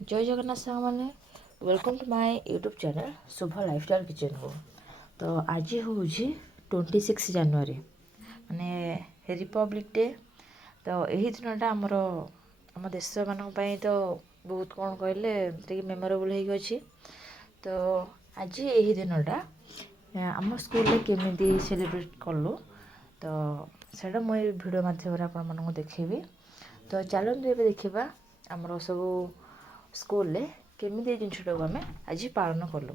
जय जगन्नाथ साग मैंने welcome to my YouTube channel Shubh lifestyle kitchen को। तो आज हूँ 26 जनवरी माने रिपब्लिक डे। तो यही दिनटा आम देश मान तो बहुत कौन कहले मेमोरेबल हो। तो आज यही दिनटा आम स्कूल केमी सेलिब्रेट कलु तो सेटा मुझे भिडियो मध्यम आपको देखी। तो चलते ये देखा आमर सब स्कूल केमी जिनटा को आम आज पालन कलु।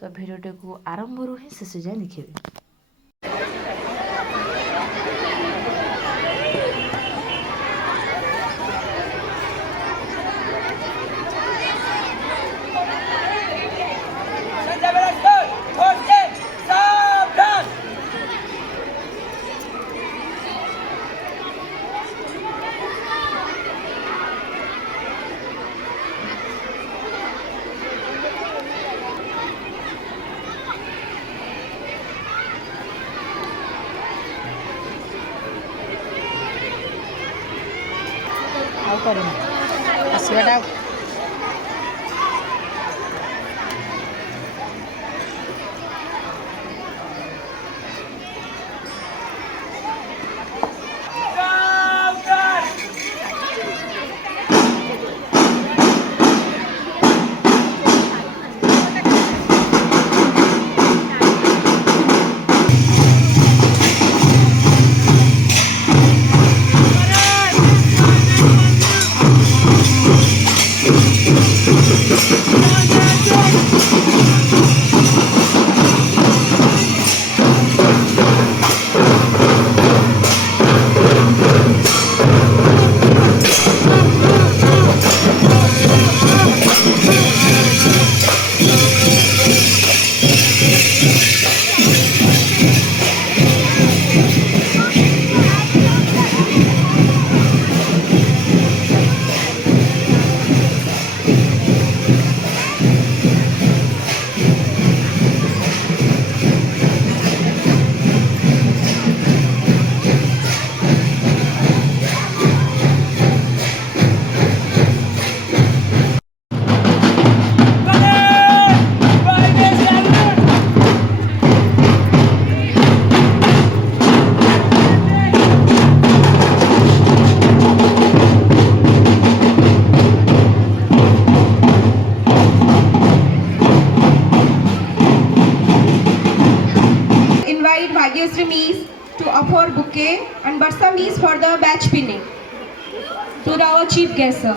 तो भिडियोटी को आरंभ रू ही शेष जाए देखिए। आसवाटा Bhagyasri Miss to offer bouquet and Barsa Miss for the batch pinning. To our chief guest, sir.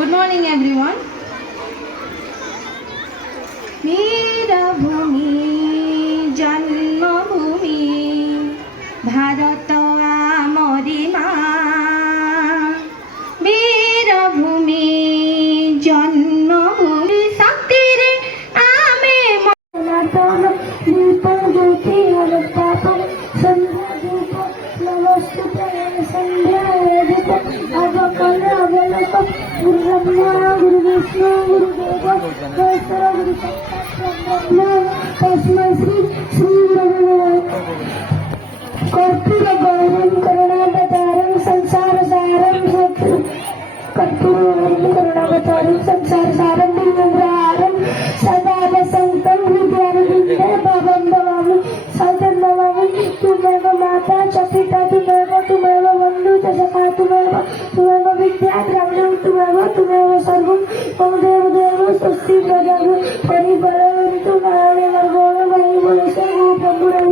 Good morning, everyone. मेरा भूमि जन्मभूमि भारत आमरी माँ। मेरा भूमि जन्मभूमि शक्ति रे आमे दीप ज्योति हरतापन संध्या धूप नमस्ते संध्या अवकल अवलोक गुरु ब्रह्मा गुरु विष्णु गुरु देव महेश्वर गुरु तस्मै श्री गुरु कर्पूर गौरम करुणावतारम संसार सारम कर्पूर गौरम करुणावतारम संसार सारम दिव्यहारम सदा वसंतम हृदयारविंदे भवं भवामि सौतं भवामि। तुमेव माता च पिता तुमेव बन्धु च सखा तुमेव विद्या द्रविणं तुमेव सर्वं मम देवदेव स्वस्ति प्रजाभ्यो परिपालयन्तु नारायणे वर्गो वैभवस्य ब्रह्मणः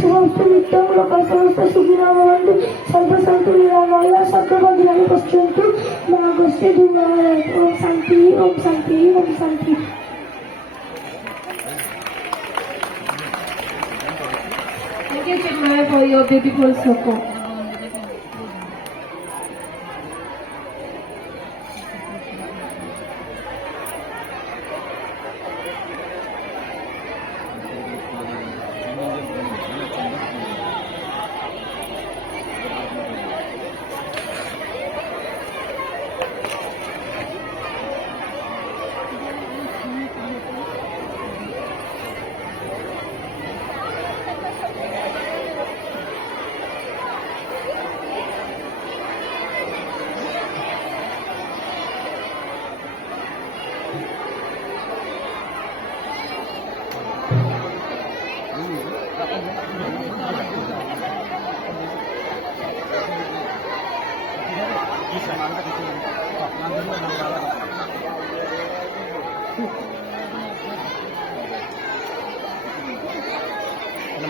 शुभमस्तु नित्यं लोकसमस्तं सुखिनो भवन्तु सर्वे सन्तु निरामया सर्वभद्राणि पश्यन्तु मा कश्चित् दुःखं Om Shanti Om Shanti Om Shanti. Thank you, Chinmay, for your beautiful support.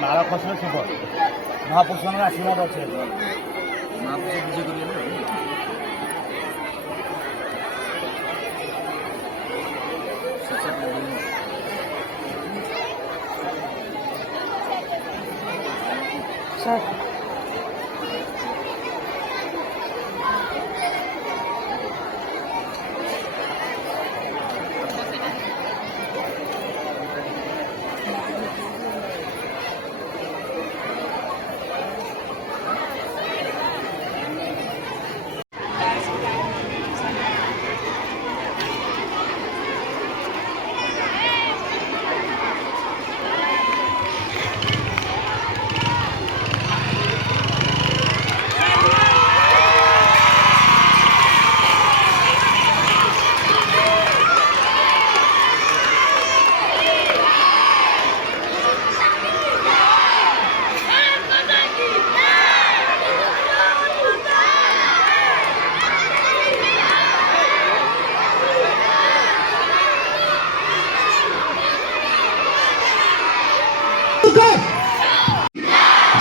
ମାଳ ଖସରେ ଥିବ ମହାପୁରୁଷଙ୍କର ଆଶୀର୍ବାଦ ଅଛି ମହାପୁରୁଷ ପୂଜା କରିବେ ସାର୍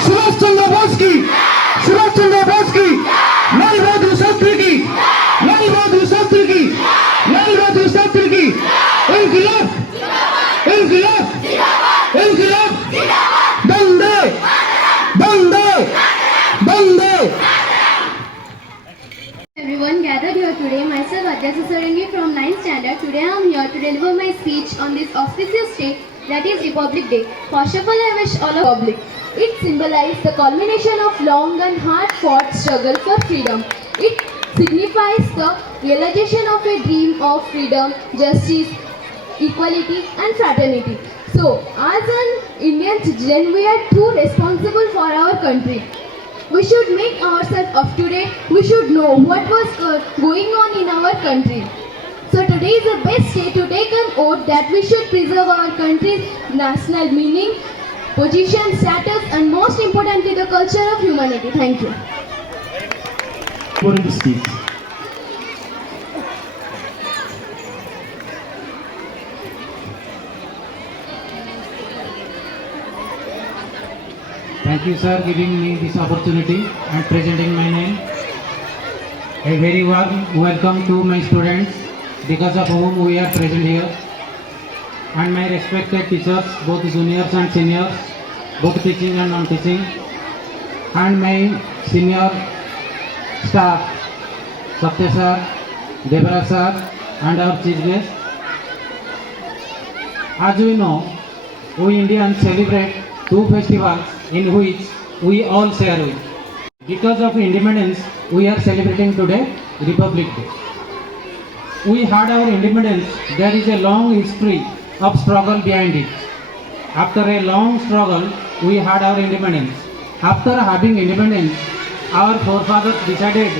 सुभाष चंद्र बोस की लाल बहादुर शास्त्री की इंकलाब बंदे Everyone gathered here today, myself Adya Sarangi from 9th standard. Today I am here to deliver my speech on this auspicious day, that is Republic Day. First of all, I wish all of public. It symbolizes the culmination of long and hard-fought struggle for freedom. It signifies the realization of a dream of freedom, justice, equality and fraternity. So, as an Indian citizen, we are too responsible for our country. We should make ourselves up to date. We should know what was going on in our country. So today is the best day to take an oath that we should preserve our country's national meaning, position, status and most importantly the culture of humanity. Thank you. for the speech. Thank you, sir, giving me this opportunity and presenting my name. A very warm welcome to my students, because of whom we are present here, and my respected teachers, both juniors and seniors, both teaching and non-teaching, and my senior staff, Satya sir, Devara sir, and our chief guest. As we know, we Indians celebrate two festivals in which we all share with. Because of independence, we are celebrating today Republic Day. We had our independence. There is a long history of struggle behind it. After a long struggle, we had our independence. After having independence, our forefathers decided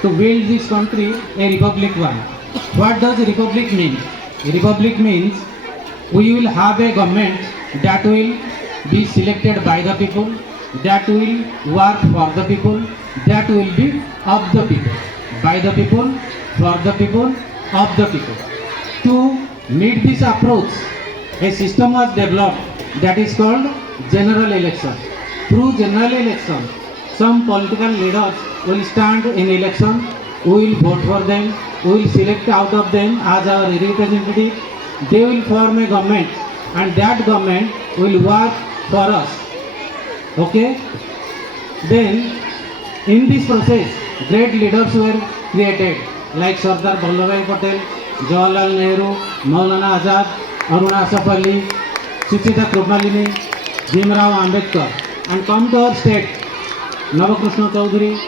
to build this country a republic one. What does republic mean? Republic means we will have a government that will be selected by the people, that will work for the people, that will be of the people, by the people, for the people, of the people. To meet this approach, a system was developed that is called general election. Through general election, some political leaders will stand in election, we will vote for them, we will select out of them as our representative, they will form a government and that government will work for us. Okay? Then, in this process, great leaders were created like Sardar Vallabhbhai Patel, Jawaharlal Nehru, Maulana Azad, Aruna Asaf Ali, Suchita Krupalini, Bhimrao Ambedkar, and come to our state, Navakrishna Chaudhary,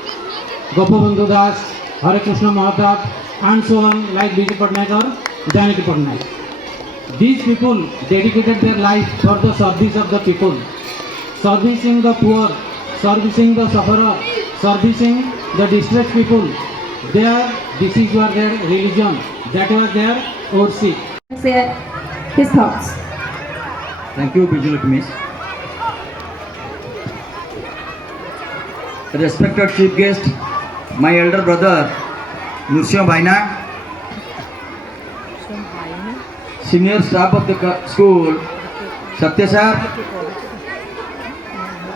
Gopabandhu Das, Hare Krishna Mahatab, and so on, like Biju Patnaik or Janaki Patnaik. These people dedicated their life for the service of the people, servicing the poor, servicing the sufferer, servicing the distressed people. This is their religion, that was their worship. Say his thoughts. Thank you, Bijulak Miss. Respected chief guest, my elder brother Nursiam Bhaina, senior staff of the school, Satya sir,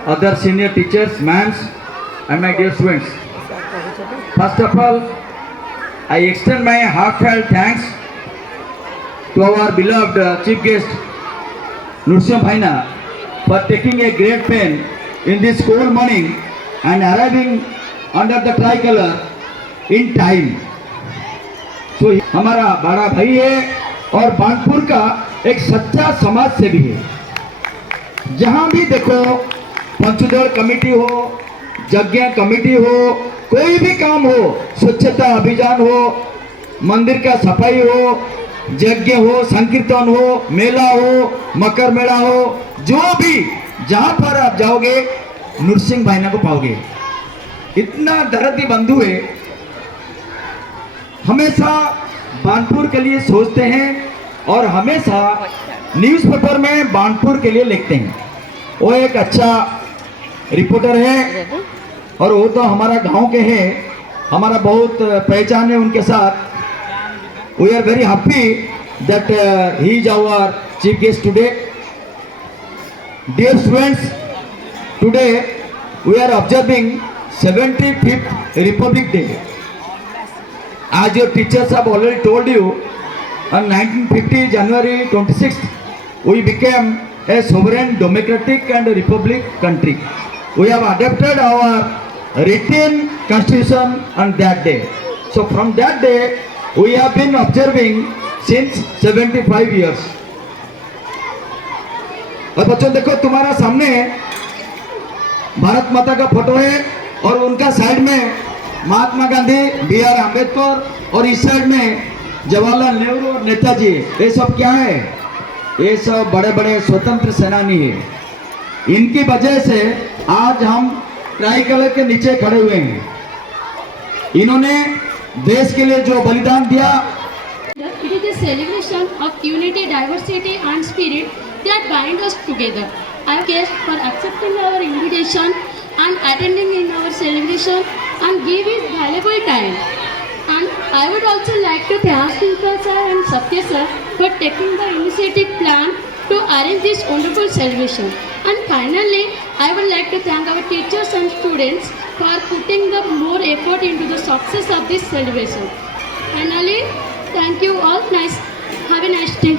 other senior teachers, ma'ams, and my dear students. First of all, I extend my heartfelt thanks to our beloved chief guest, Nursiam Bhaina, for taking a great pain in this cold morning and arriving under the tricolor in time. तो हमारा बड़ा भाई है और बानपुर का एक सच्चा समाज सेवी है। जहां भी देखो पंचदल कमेटी हो, यज्ञ कमेटी हो, कोई भी काम हो, स्वच्छता अभियान हो, मंदिर का सफाई हो, यज्ञ हो, संकीर्तन हो, मेला हो, मकर मेला हो, जो भी जहां पर आप जाओगे नरसिंह भाईना को पाओगे। इतना दर्दी बंधु है, हमेशा बानपुर के लिए सोचते हैं और हमेशा न्यूज़पेपर में बानपुर के लिए लिखते हैं। वो एक अच्छा रिपोर्टर है और वो तो हमारा गांव के हैं, हमारा बहुत पहचान है उनके साथ। We are very happy that he is our chief guest today. Dear students, today we are observing 75th Republic Day. As your teachers have already told you, on 1950 January 26th, we became a sovereign, democratic and republic country. We have adopted our written constitution on that day. So from that day, we have been observing since 75 years. और बच्चों देखो तुम्हारा सामने भारत माता का photo है और उनका साइड में महात्मा गांधी, B.R. अम्बेडकर और इस साइड में जवाहरलाल नेहरू और नेताजी। ये सब क्या है? ये सब बड़े बड़े स्वतंत्र सेनानी है। इनकी वजह से आज हम ट्राइकलर के नीचे खड़े हुए हैं। इन्होंने देश के लिए जो बलिदान दिया। It is a celebration of unity, diversity and spirit that bind us together. I guess for accepting our invitation and attending in our celebration and give his valuable time. And I would also like to thank Shilpa sir and Satya sir for taking the initiative plan to arrange this wonderful celebration. And finally, I would like to thank our teachers and students for putting the more effort into the success of this celebration. Finally, thank you all. Have a nice day.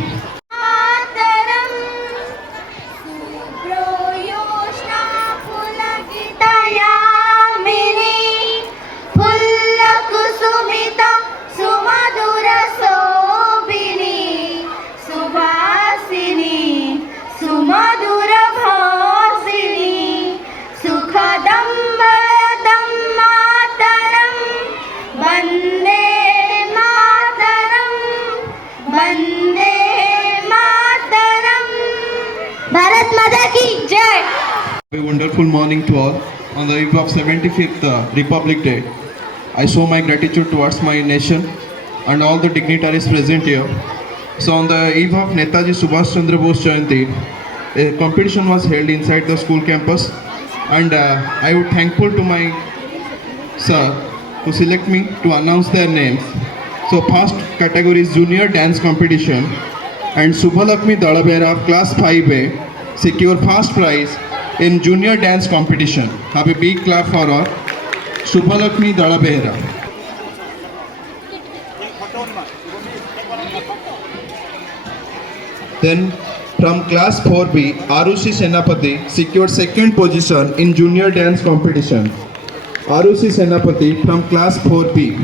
A wonderful morning to all. On the eve of 75th Republic Day, I show my gratitude towards my nation and all the dignitaries present here. So on the eve of Netaji Subhash Chandra Bose Jayanti, a competition was held inside the school campus, and I would thankful to my sir who select me to announce their names. So first category is junior dance competition, and Subhalakshmi Dalabera of class 5A secure first prize in junior dance competition. Have a big clap for her, Subhalakshmi Dalabera. Then from class 4B, Arushi Senapati secured second position in junior dance competition. Arushi Senapati from class 4B.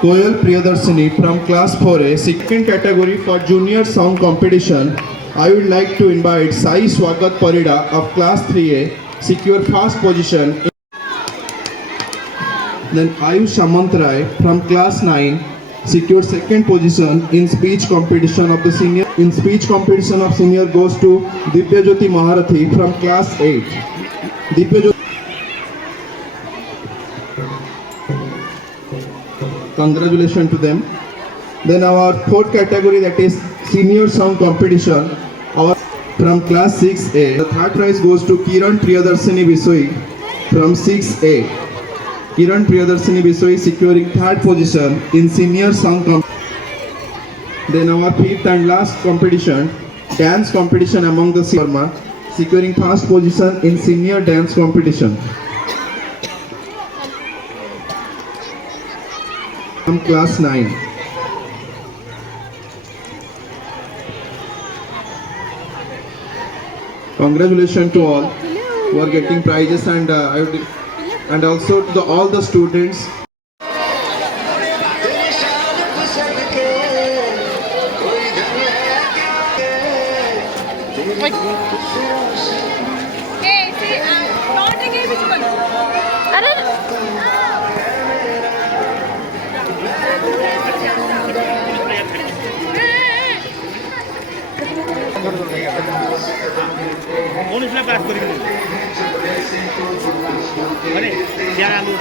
Koyal Priyadarshini from class 4A, second category for junior song competition. I would like to invite Sai Swagat Parida of class 3A, secure first position. Then Ayush Samantrai from class 9, secured second position in speech competition of the senior. In speech competition of senior goes to Divyajyoti Maharathi from class 8. Divyajyoti. Congratulations to them. Then our fourth category, that is senior song competition, our from class 6A. The third prize goes to Kiran Priyadarshini Bisoi from 6A. Kiran Priyadarshini Bisoi securing third position in senior song Then our fifth and last competition, dance competition among the Burma, securing first position in senior dance competition. From class 9. Congratulations to all who are getting prizes, and and also to all the students. অনুশীলন কাজ করি আরে যা আলু